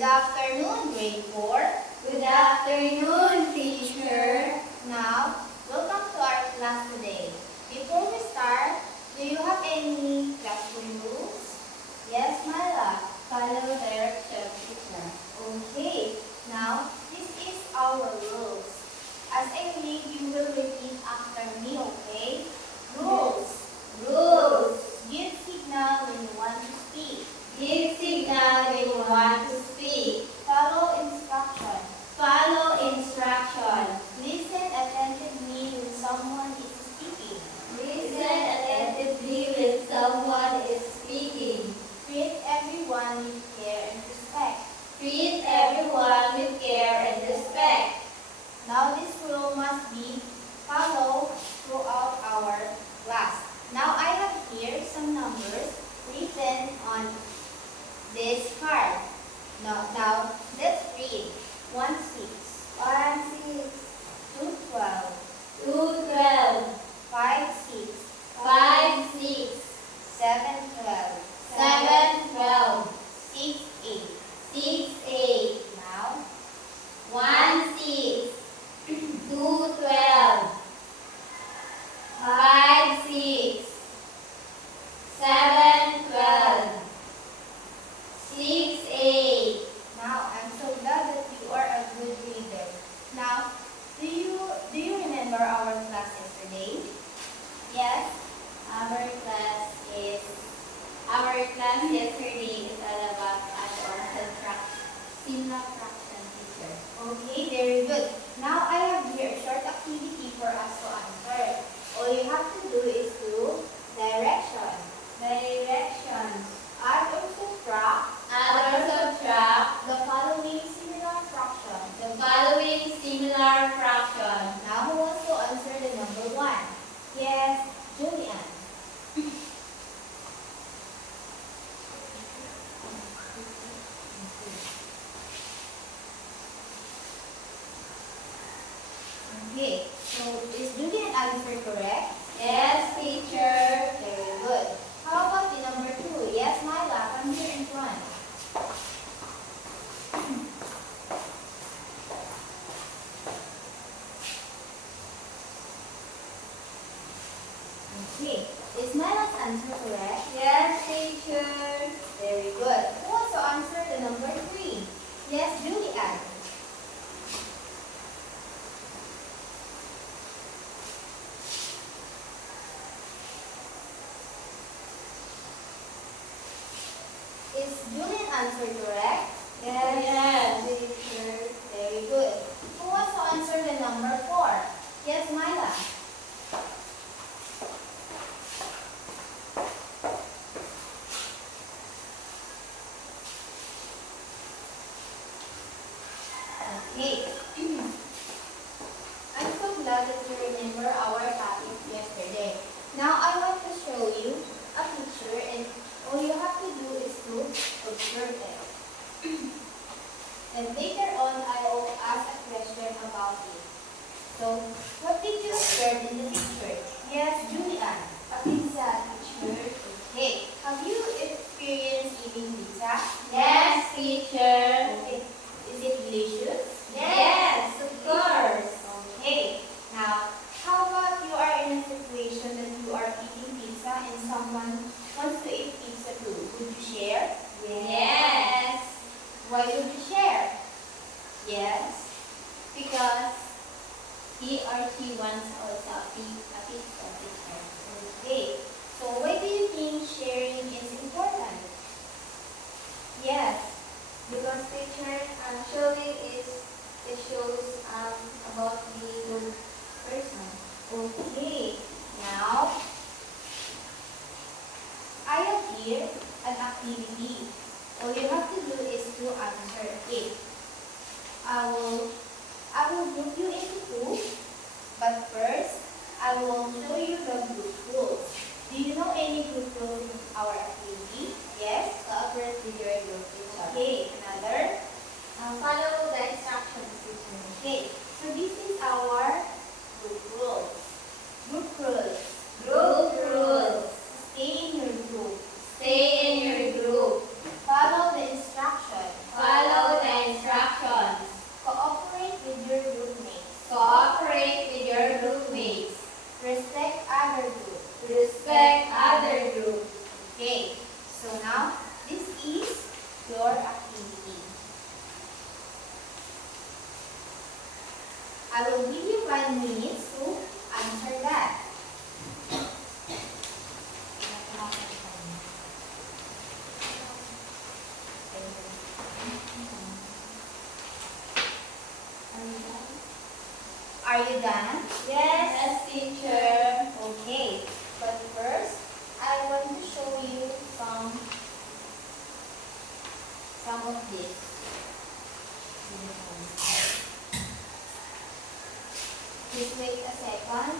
Good afternoon, grade 4. Good afternoon, teacher. Now, welcome to our class today. Before we start, do you have any classroom rules? Yes, Myla. Follow directions, teacher. Okay. Now, this is our rules. As I read, you will repeat after me, okay? Rules. Rules. Give signal when you want to speak. Give signal when you want to speak. Follow instruction. Follow instruction. Listen attentively when someone is speaking. Listen attentively when someone is speaking. Treat everyone with care and respect. Treat everyone with care and respect. Now this rule must be followed throughout our class. Now I have here some numbers written on this card. Now let's read. 1 6, 1 6, 2 12, 2 12, 5 6, 5 6, 7 12, 7 12, 6 8. 6 8, Now 1 6, 2 12, 5 6, 7 12, 6 8. Now I'm so glad that you are a good reader. Now do you remember our class yesterday? Yes, our class yesterday is all about subtraction, similar fraction, teacher. Okay, very good. Now I have here a short activity for us to answer. All you have to do is do direction. Directions. Add or subtract Add or subtract the following similar fraction. the following similar fraction. Now who wants to answer the number 1? Yes, Julian. Okay, so is Julian answer correct? Yes, teacher. Very good. How about the number 2? Yes, Myla, come here in front. Okay, is Myla's answer correct? Yes, teacher. Very good. Who wants to answer the number 3? Yes, Julian. Is Julian answer correct? Yes, teacher. Very good. Who wants to answer the number 4? Yes, Myla. Okay. I'm so glad that you remember our topic yesterday. Now I want to show you a picture and all you have to do is to observe it. And later on I will ask a question about it. So, what did you observe in the picture? Yes, Julian. A pizza, teacher. Okay. Have you experienced eating pizza? Yes, teacher. Okay. Is it delicious? Yes, of course. Okay. Now, how about you are in a situation that you are eating pizza and someone wants to eat pizza too? Would you share? Yes. Why would you share? Yes. Because he or she wants also a pizza, teacher. Okay. So why do you think sharing is important? Yes, because teacher, showing it shows about the good person. Okay. Now, I have here an activity. All you have to do is to answer it. I will group you into 2, but first, I will show you the group rules. Do you know any group rules in our activity? Yes? Cooperate with your group, teacher. Okay, another. Follow the instructions, teacher. Okay, so this is our group rules. Group rules. Group rules. Stay in your group. Stay in your group. Follow the instruction. Follow So now, this is your activity. I will give you 1 minute to answer that. Are you done? Yes, teacher. Okay. But first, I want to show you some of this. Just wait a second.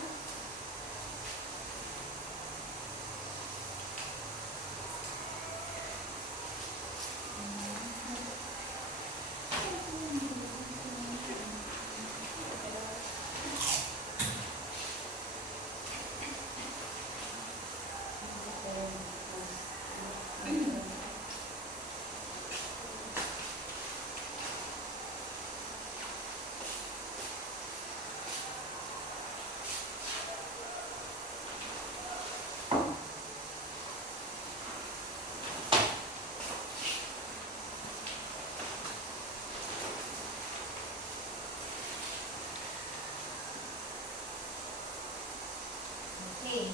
Okay,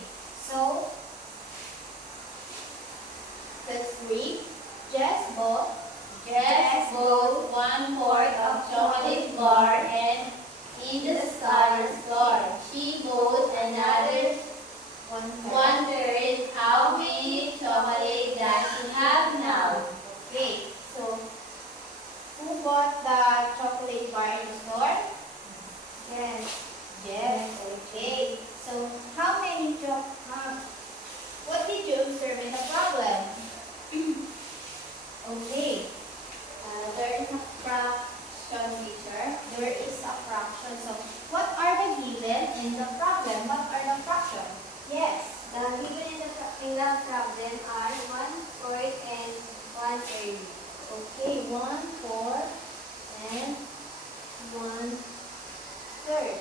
so let's read. Jess bought Bought 1/4 of chocolate bar and in the store. She bought another 1/3. How many chocolate does she have now? Okay, so who bought the chocolate bar in the store? Yes. Okay. So how many what did you observe in the problem? Okay. There is a fraction, teacher. There is a fraction. So what are the given in the problem? What are the fractions? Yes, the given in the problem are 1/4 and 1/3. Okay, 1/4 and 1/3.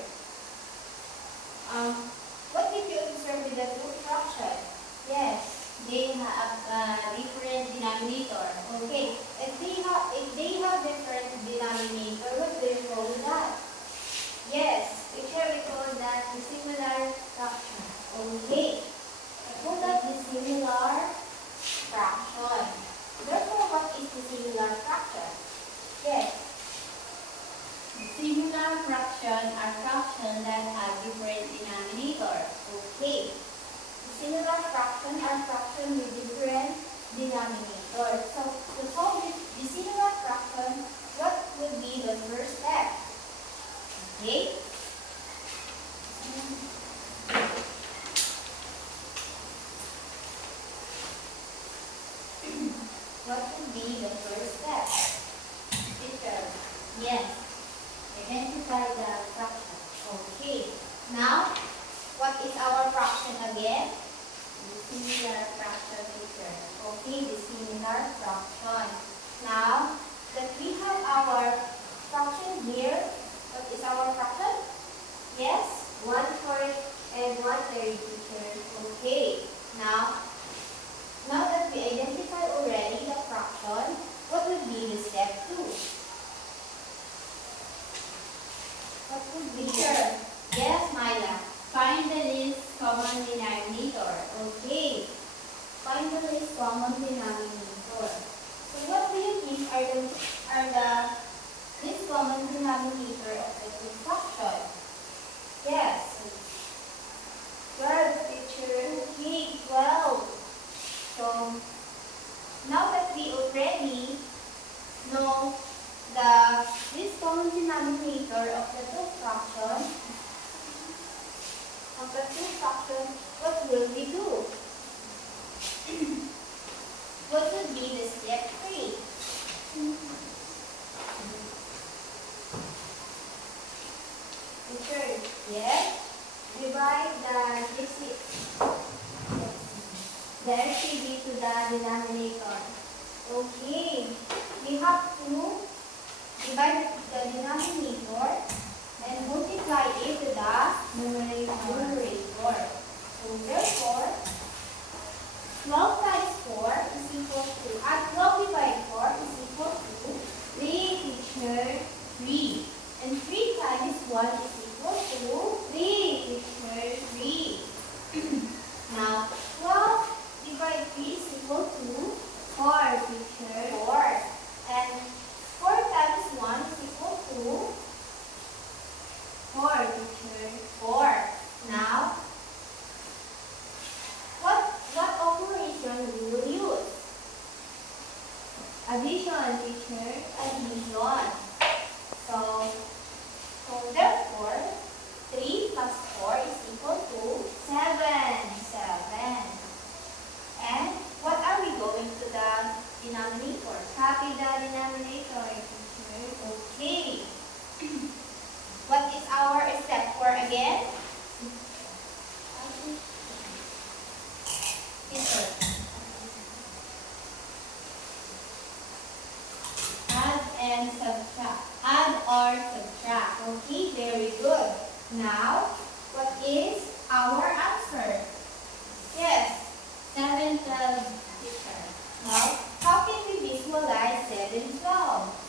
What did you observe with the two fractions? Yes, they have a different denominator. Okay, if they have different denominator, what do you call that? Yes, Teacher, we call that dissimilar fraction. okay. I call that dissimilar fraction. Therefore, what is dissimilar fraction? Yes. Similar fraction are fractions that have different denominator. Okay. Dissimilar fraction are fraction with different denominator. So, to solve this dissimilar fraction, what would be the first step? Okay. What would be the first step? Teacher, yes, identify the fraction. Okay. Now, what is our fraction again? Dissimilar fraction, teacher. Okay, the similar fraction. Now, that we have our fraction here, what is our fraction? Yes? 1/4 and 1/3, teacher. Okay. Now that we identify already the fraction, what would be the step 2? What would be Teacher, Yes, Myla. find the least common denominator. Okay. Find the least common denominator. So what do you think are the least common denominator of the two fraction? Yes. 12, teacher. Okay, 12. So now that we already know the least common denominator of the two fractions, what will we do? What would be the step 3? Teacher, Yes? divide the LCD to the denominator. Okay. We have to divide the denominator and multiply it to the numerator. So therefore, 12 times 4 is equal to, 12 divided 4 is equal to, 3, teacher, 3. And 3 times 1 is equal to, 3, teacher, 3. Now, 12 divided 3 is equal to, 4, teacher, 4. And 4 times 1 is equal to, 4, teacher, 4. Now, what operation we will use? Addition, teacher. Addition. So therefore, 3 plus 4 is equal to 7. 7. And what are we going to the denominator? Copy the denominator, teacher. Okay. What is our step 4 again? Add and subtract. Add or subtract. Okay, very good. Now, what is our answer? Yes. 7, 12, teacher. Now, how can we visualize 7, 12?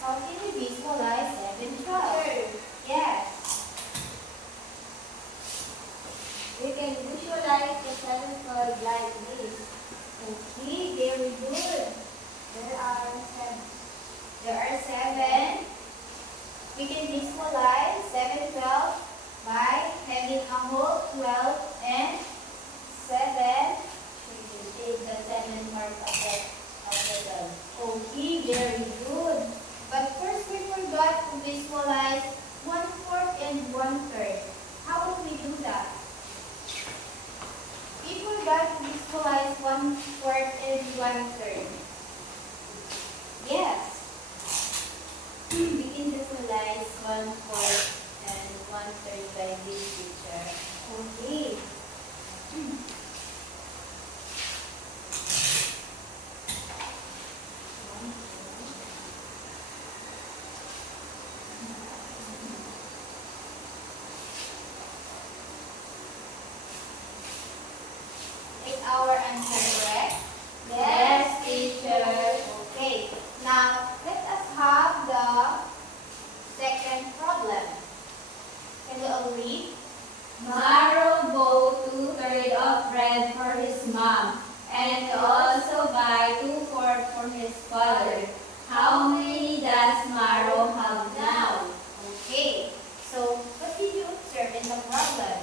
How can we visualize 7, 12? Yes. We can visualize the 7, 12 like this. Okay, very good. There are 7. There are 7. We can visualize 7, 12 by having a whole 12 and 7. We will take the 7 part of the 12. Okay, very good. But first we forgot to visualize 1/4 and 1/3. How would we do that? We forgot to visualize 1/4 and 1/3. Yes. We can visualize 1/4 and 1/3 by this, teacher. Okay. Is our answer correct? Yes, teacher. Okay. Now, let us have the second problem. Can you all read? Maro bought 2/3 of bread for his mom, and he also buy 2/4 for his father. How many does Maro have now? Okay. So, what did you observe in the problem?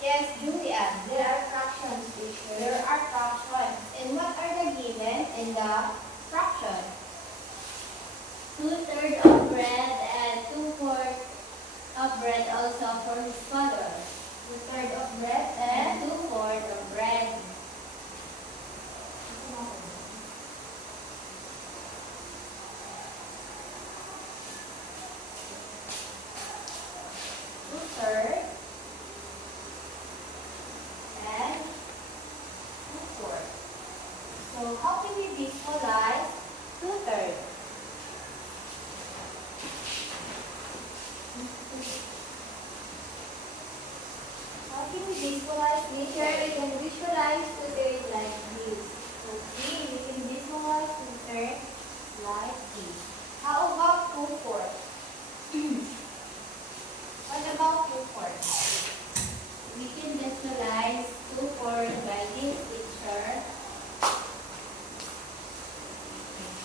Yes, Julia. There are fractions, teacher. There are fractions. And what are the given in the fraction? 2/3 of bread and 2/4 of bread also for his father. 2/3 of bread And and 2/4 of bread. two-thirds and two-fourths. So how can we visualize two-thirds? How can we visualize Teacher, we two-thirds? can visualize 2/3 like this. Okay, we can visualize two-thirds like this. How about two-fourths? What about two-fourths? We can visualize 2/4 by this, teacher.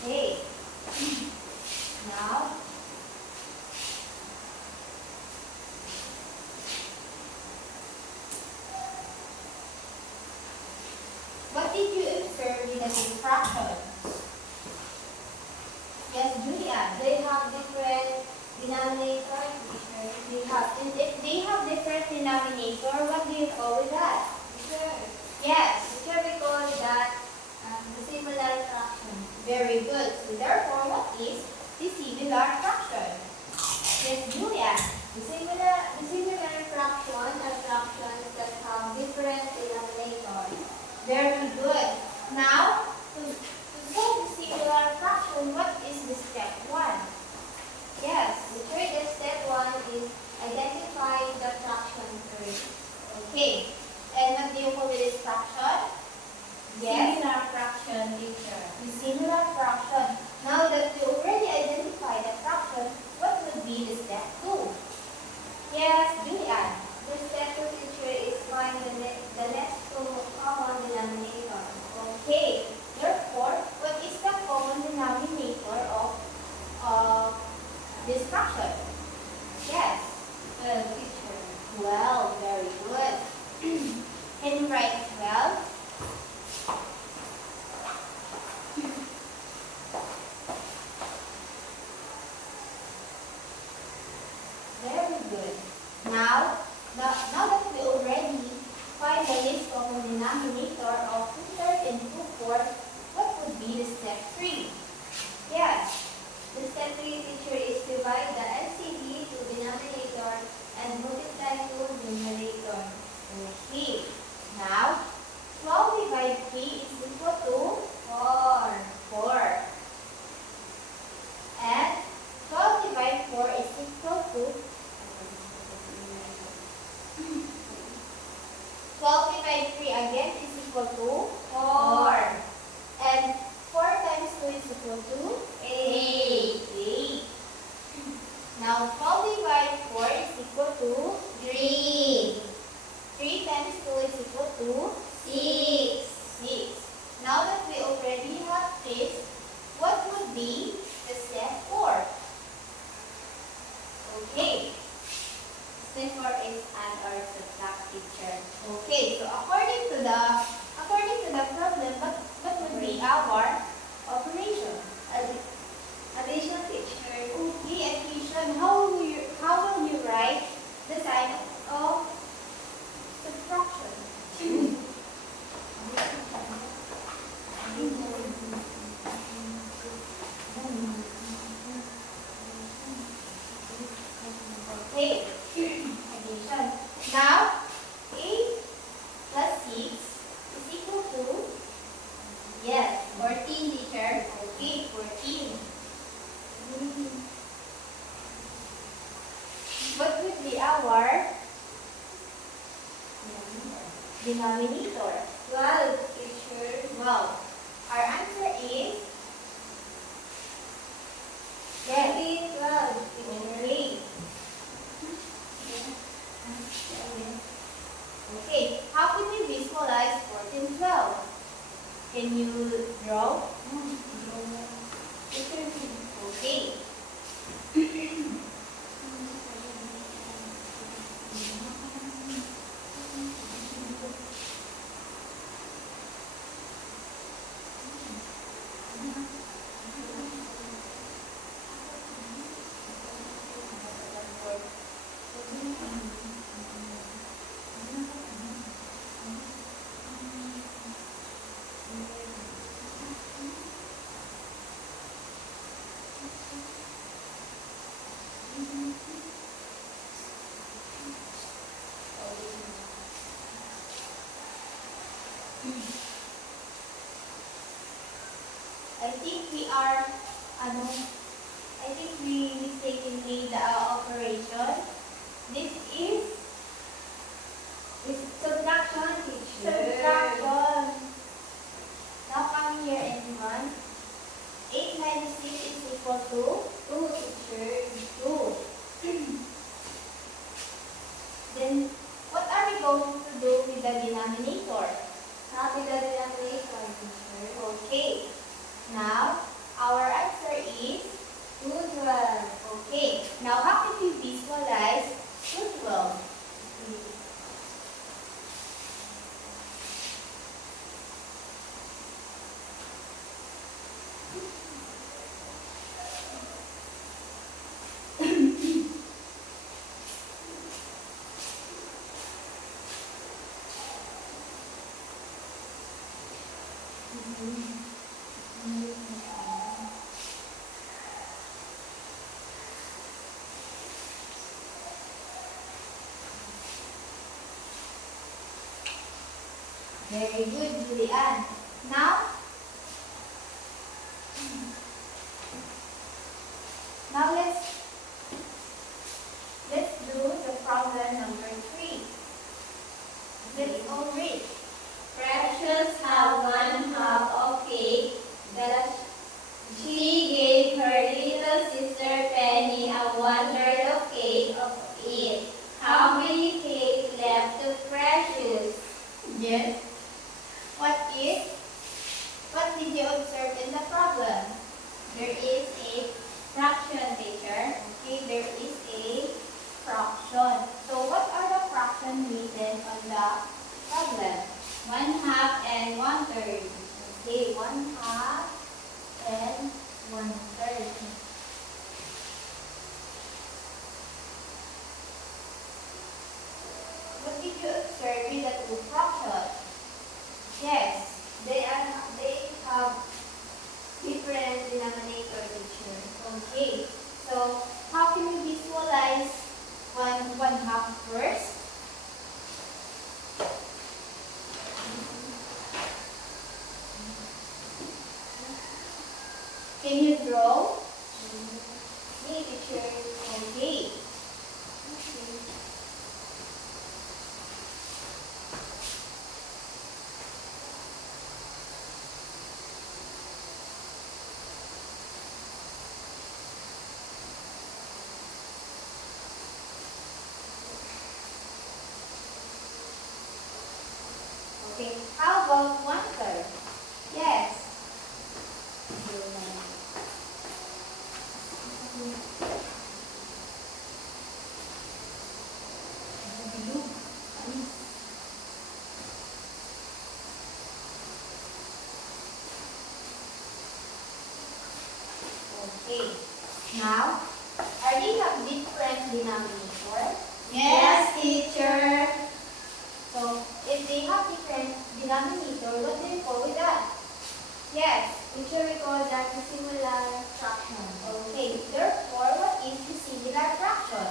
Okay. Now, what did you observe in the fractions? Yes, Julia. They have different denominators, teacher. And if they have different denominator, what do you call that? Teacher, Yes. teacher, we call that dissimilar fraction. Very good. So therefore, what is dissimilar fraction? Yes, Julia. Dissimilar fraction are fractions that have different denominators. Very good. Now, to good. Now that we already find the least common denominator of 2/3 and 2/4, what would be the step 3? Yes. The step 3, teacher, is divide the LCD to denominator and multiply to numerator. Okay. Now, 12 divided 3 is equal to 4. And 12 divided 4 is equal to 12 divided 3 again is equal to 4. And 4 times 2 is equal to 8. Now 12 divided 4 is equal to 3. 3 times 2 is equal to 6. Now that we already have this, what would be the step 4? Okay. Step 4 is add or subtract, teacher. Okay, so according to the problem, what would be our operation? Addition, teacher. Okay, addition. How will you write the sign of subtraction? Okay, addition. Now, 8 plus 6 is equal to, yes, 14, teacher. okay, 14. What would be our denominator? 12, teacher. 12. Our answer is, yes, 12, teacher. okay. Okay, how can we visualize 14, 12? Can you draw? Okay. I think we mistakenly the operation. This is Subtraction, teacher. subtraction. Now come here everyone. 8 minus 6 is equal to 2, teacher. 2. Then what are we going to do with the denominator? Copy the denominator, teacher. Okay. Now our answer is 212. okay. Now how can we visualize 212? Very good, Julian. Now let's do the problem number 3. Let's all read. Precious had 1/2 of cake that she gave her little sister Penny a 1/3 of cake of it. How many cake left to Precious? Yes. What did you observe in the problem? There is a fraction, teacher. Okay, there is a fraction. So what are the fractions written on the problem? 1/2 and 1/3. Okay, 1/2 and 1/3. you draw? Me, teacher. Okay. Okay, how about 1/3? Yes. Okay. Now, are they have different denominator? Yes, teacher. So, if they have different denominator, what do you call with that? Yes, teacher, we call that dissimilar fraction. Okay, therefore, what is dissimilar fraction?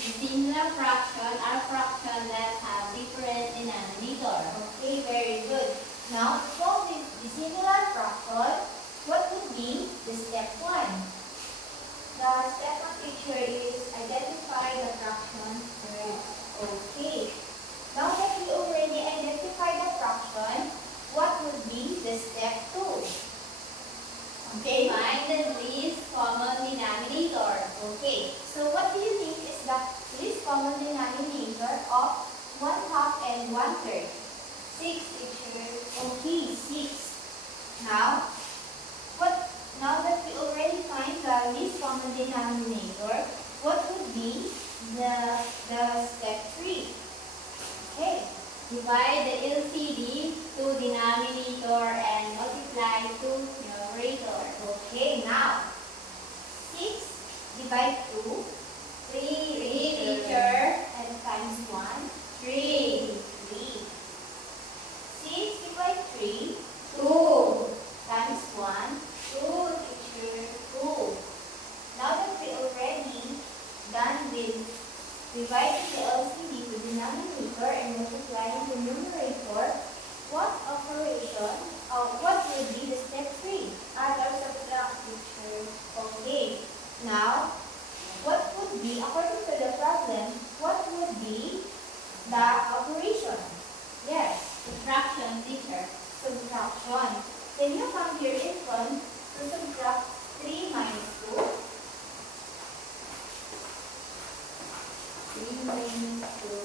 Dissimilar fraction are fractions that have different denominator. Okay, very good. Now, to solve this dissimilar fraction, what would be the step 1? The step 1, teacher, is identify the fraction first. Okay. Now that we already identified the fraction, what would be the step 2? Okay, find the least common denominator. Okay, so what do you think is the least common denominator of 1/2 and 1/3? 6, teacher. Okay, 6. Now, now that we already find the least common denominator, what would be the step 3? Okay. Divide the LCD to denominator and multiply to numerator. Okay, now 6 divide 2, 3, teacher. and times 1, 3, 3. 6 divide 3, 2, times 1, 2, teacher, 2. Now that we already done with dividing the LCD to denominator and multiplying the numerator, what would be the step 3? Add or subtract, teacher. Okay. Now, what would be, according to the problem, what would be the operation? Yes, subtraction, teacher. subtraction. Can you come here in front to subtract 3 minus 2? 3 minus 2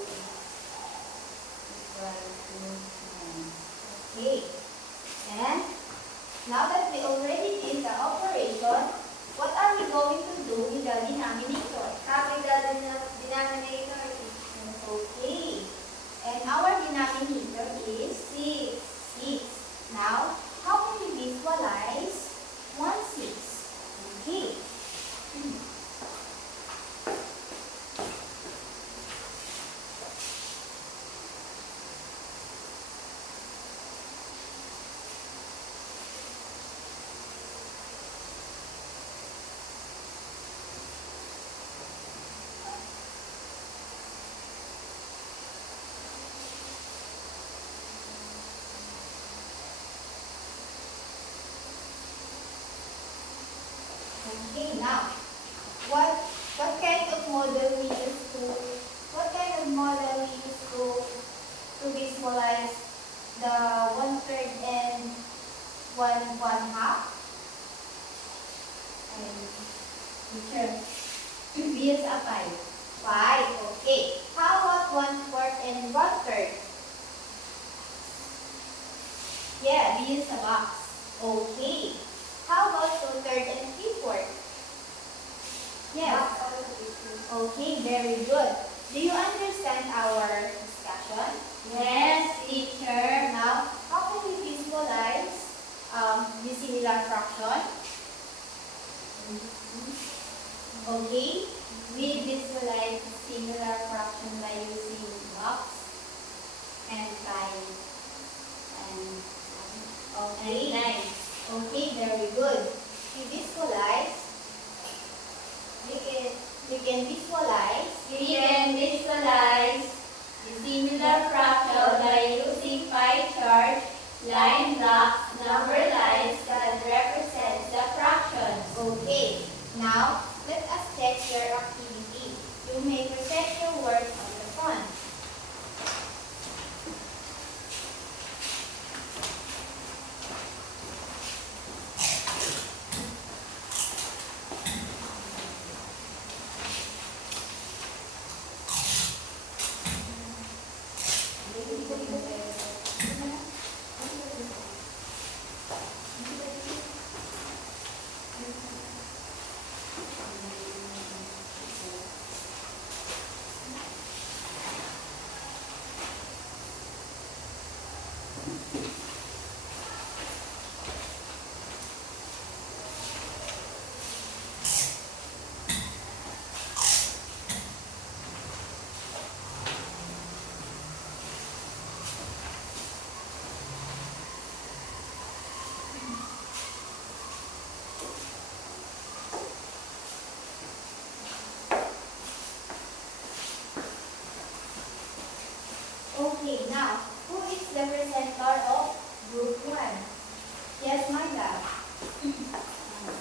equal to 9. Okay. And now that we already did the operation, what are we going to do with the denominator? Copy the denominator, teacher. Okay. And our denominator is 6. 6. Now, how can we visualize 1/6? Okay. Okay, now, what kind of model we use to visualize the 1/3 and 1/2? Teacher, we use a 5. 5. Okay. How about 1/4 and 1/3? Yeah. We use a box. Okay. How about 2/3 and 3/4? Yes. Okay, very good. Do you understand our discussion? Yes, teacher. Now, how can we visualize dissimilar fraction? Okay. We visualize similar fraction by using box and 5 and Okay. 9. Okay, very good. We can visualize We can visualize the similar fraction by using pie chart, line blocks, number lines that represents the fraction. Now, let us check your activity. You may present your work on the front. Okay, now, who is the presenter of Group 1? Yes, Magda.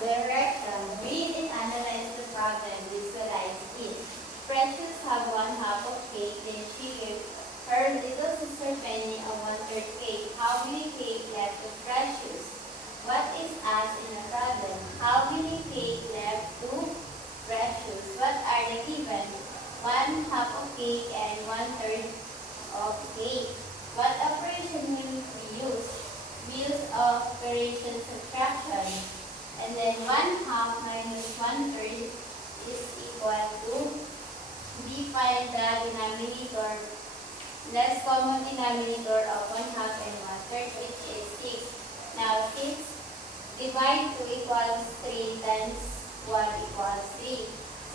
Direction. Read and analyze the problem. Visualize it. Precious have 1/2 of cake, then she gave her little sister Penny a 1/3 cake. How many cake left to Precious? What is asked in the problem? How many cake left to Precious? What are the given? 1/2 of cake and 1/3 of cake. What operation will we use? We use operation subtraction. And then 1/2 minus 1/3 is equal to, we find the denominator, less common denominator of 1/2 and 1/3, which is 6. Now 6 divide 2 equals 3 times 1 equals 3.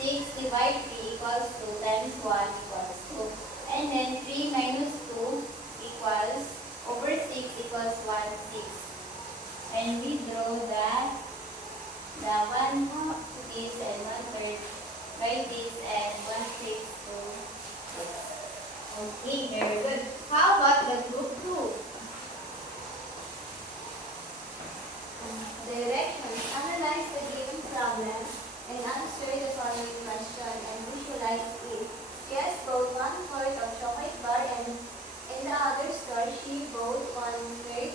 6 divide 3 equals 2 times 1 equals 2. And then 3 minus 2 equals, over 6 equals 1, 6. And we draw the 1/2 to this and 1/3 by this and 1/6 to this. Okay, very good. How about the Group 2? Directions. Analyze the given problem and answer the following question and visualize it. Yes, bought 1/4 of chocolate bar and in the other store she bought 1/3.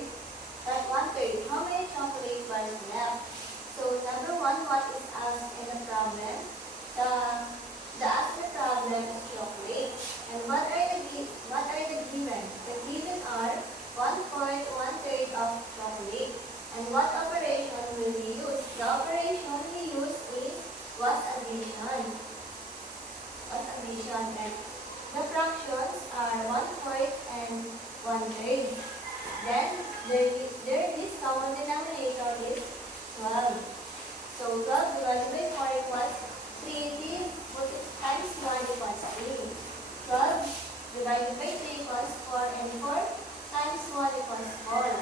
How many chocolate bars left? So number 1, what is asked in the problem? The asked problem is chocolate. And what are the given? The given are 1/4, 1/3 of chocolate. And what operation will we use? The operation we use is was addition. And the fractions are 1/4 and 1/3. Then this common denominator is 12. So 12 divided by 4 equals 3 times 1 equals 3. 12 divided by 3 equals 4 and 4 times 1 equals 4.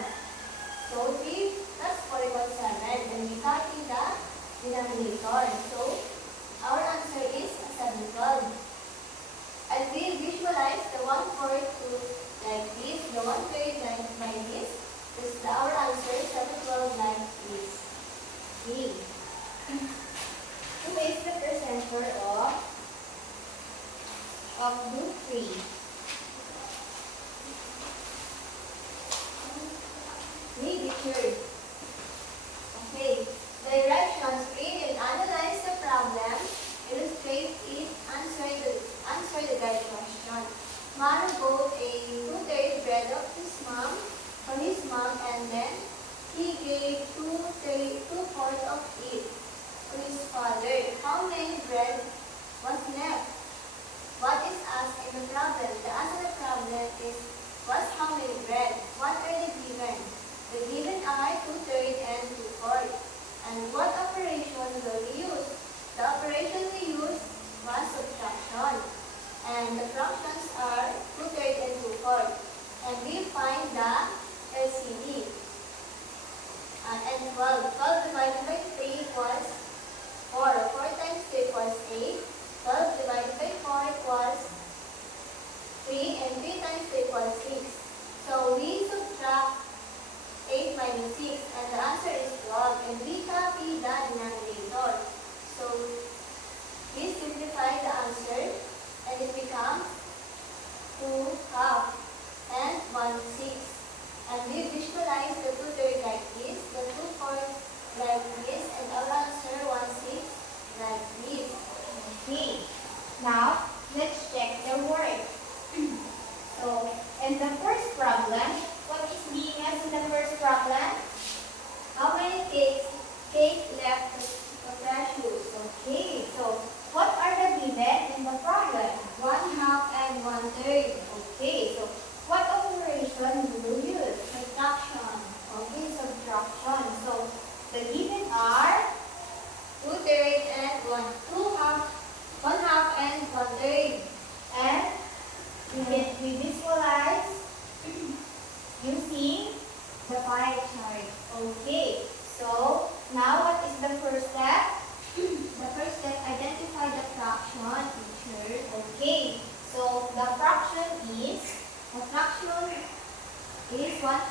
So 3 plus 4 equals 7 and we copy the denominator. So our answer is 7/12. And we visualize the 1/4 to like this, the 1/3 like by this. This is our answer, 7/12 like this. Okay. Who is the presenter of Group 3? Me, teacher. Okay. Directions. Read and analyze the problem. Illustrate it. Answer the guide question. Maro bought a 2/3 bread of his mom for his mom and then he gave 2/4 of it to his father. How many bread was left? What is asked in the problem? The answer to the problem is was how many bread? What are the given? The given are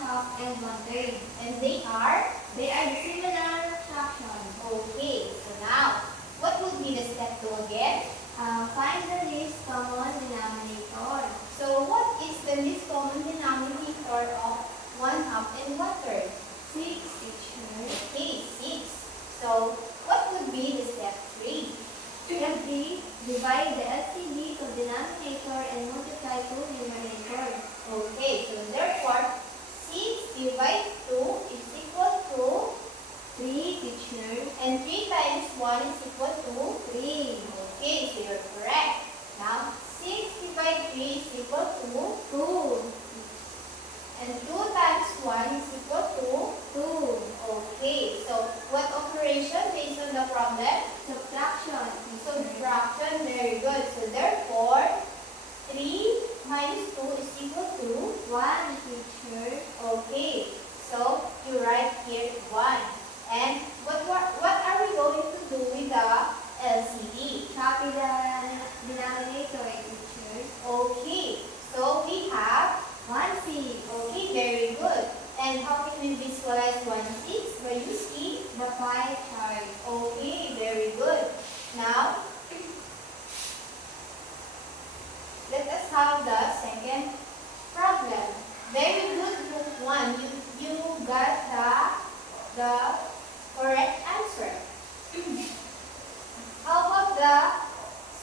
1/2 and 1/3. And they are? They are dissimilar fractions. Okay, so now, what would be the step 2 again? Find the least common denominator. So what is the least common denominator of 1/2 and 1/3? 6, teacher. Okay, 6. So what would be the step 3? Step 3, divide the LCD to denominator and multiply to numerator. Okay, so therefore, 6 divided 2 is equal to, 3, teacher. and 3 times 1 is equal to, 3. okay, so you're correct. Now, 6 divided 3 is equal to, 2. and 2 times 1 is equal to, 2. okay, so what operation based on the problem? Subtraction. Subtraction, very good. So therefore, 3 minus 2 is equal to, 1, teacher. okay, so you write here 1. And what are we going to do with the LCD? Copy the denominator, teacher. Okay, so we have, 1/6. okay, very good. And how can we visualize 1/6? By using, The pie chart. okay, very good. Now, let us have the second problem. Very good, group 1. You got the correct answer. How about the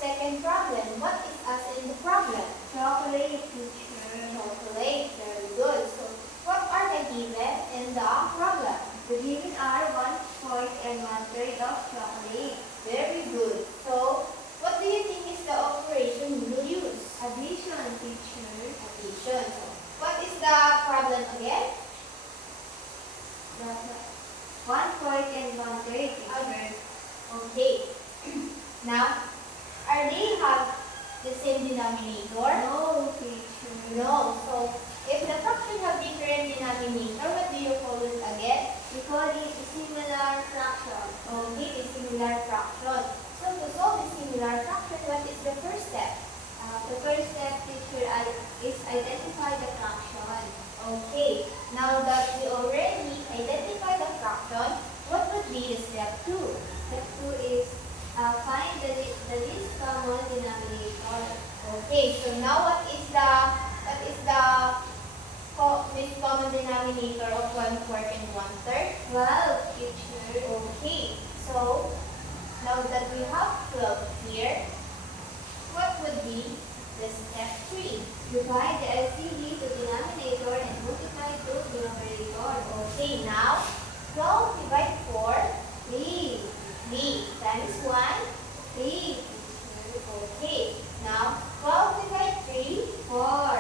second problem? What is us in the problem? Chocolate, teacher. Chocolate, very good. So, what are the given in the problem? The given are 1/4 and 1/3 of chocolate. Very good. So, what do you think is the operation we will use? Addition, teacher. Addition. So, what is the problem again? The 1/4 and 1/3, teacher. Okay. Now, are they have the same denominator? No, teacher. No. So, if the fraction have different denominator, what do you call it again? We call it dissimilar fraction. Okay, dissimilar fraction. So, to solve dissimilar fraction, what is the first step? The first step, teacher, is identify the fraction. Okay, now that we already identified the fraction, what would be the step 2? Step 2 is find the least common denominator. Okay, so now what is the least common denominator of 1/4 and 1/3? 12, teacher. Okay, so now that we have 12 here, what would be the step 3? Divide the LCD to denominator and multiply to numerator. Okay, now 12 divided 4, 3. 3 times 1. 3, teacher. Okay, now 12 divided 3 4.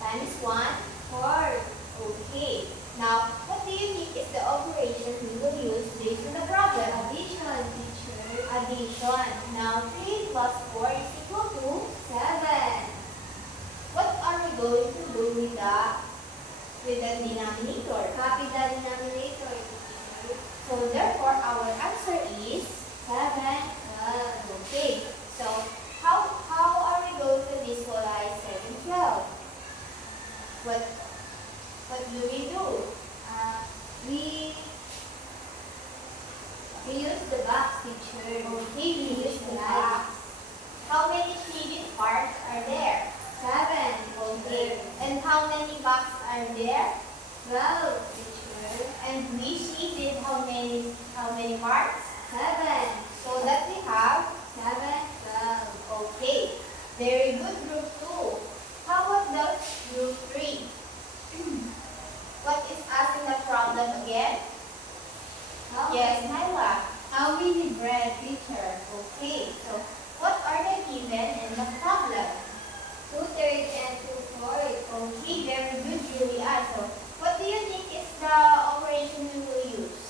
times 1. 4. Okay, now what do you think is the operation we will use based on the problem? Addition, teacher. Addition. Now 3 plus 4 is equal to, 7. what are we going to do with the denominator? Copy the denominator, teacher. So therefore our answer is, 7. okay, so how are we going to visualize 7, 12? What do we do? We use the box, teacher. Okay, we use the box. How many shaded parts are there? 7. Okay, and how many boxes are there? 12, teacher. And we shaded how many parts? 7. So that we have, 7, 12. okay, very good, group 2. How about the group 3? What is asking the problem again? Yes, Nyla. How many bread, teacher? Okay, so what are the given in the problem? 2/3 and 2/4. Okay, very good, Julia. So what do you think is the operation we will use?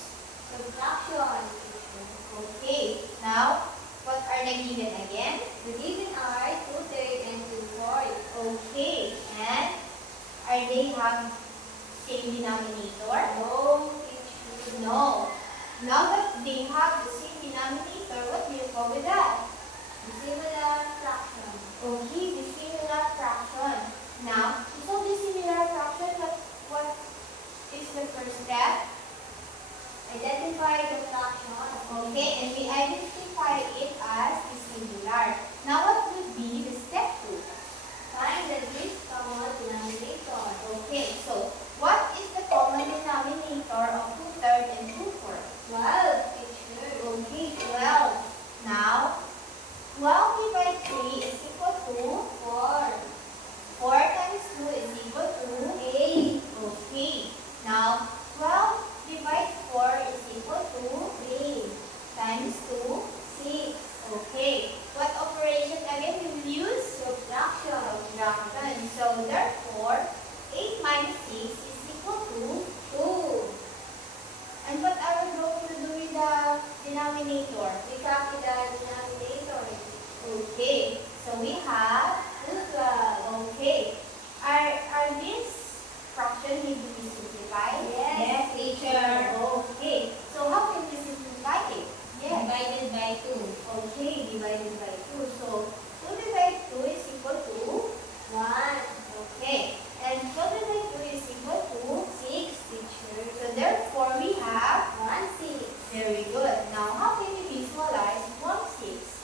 Subtraction, teacher. Okay, now what are the given again? The given are 2/3 and 2/4. Okay, and are they have same denominator? No, teacher. No. Now that they have the same denominator, what do you call with that? Dissimilar fraction. Okay, dissimilar fraction. Now, to solve dissimilar fraction, what first step? Identify the fraction. Okay, and we identify it as dissimilar. Now what would be the step 2? Find the least common denominator. Okay, so what is the common denominator of 2/3 and 2/4? 12, teacher. Okay, 12. Now, 12 divided 3 is equal to 4. 4 times 2 is equal to 8. Okay. Now, 12 divided 4 is equal to 3 times 2, 6. Okay. What operation again we will use? Subtraction. Subtraction. So, therefore, 8 minus 6 is equal to 2. And what are we going to do with the denominator? We copy the denominator. Okay. So, we have 12. okay. Are these fraction need to be simplified? Yes, teacher. Okay. So how can we simplify it? Divided by 2. Okay, divided by 2. So 2 divided 2 is equal to 1. okay. And 2 divided 2 is equal to 6, teacher. So therefore we have 1/6. very good. Now how can we visualize 1/6?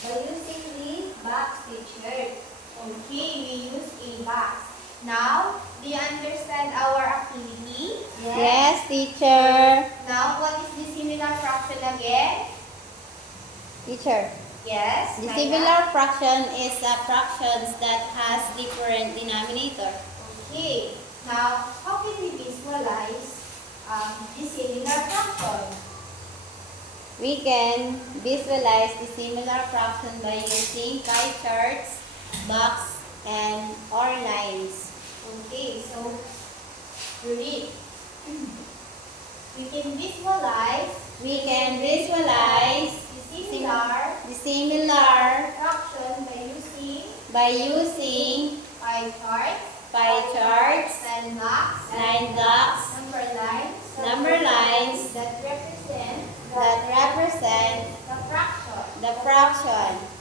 By using the box, teacher. Okay, we use a box. Now, do you understand our activity? Yes, teacher. Now, what is dissimilar fraction again? Teacher, Yes. dissimilar fraction is a fractions that has different denominator. Okay. Now, how can we visualize dissimilar fraction? We can visualize dissimilar fraction by using pie charts, box, and or lines. Okay, so read. We can visualize dissimilar fraction by using pie charts, pie charts, line blocks, line blocks, number lines that that represent represent the fraction. the fraction.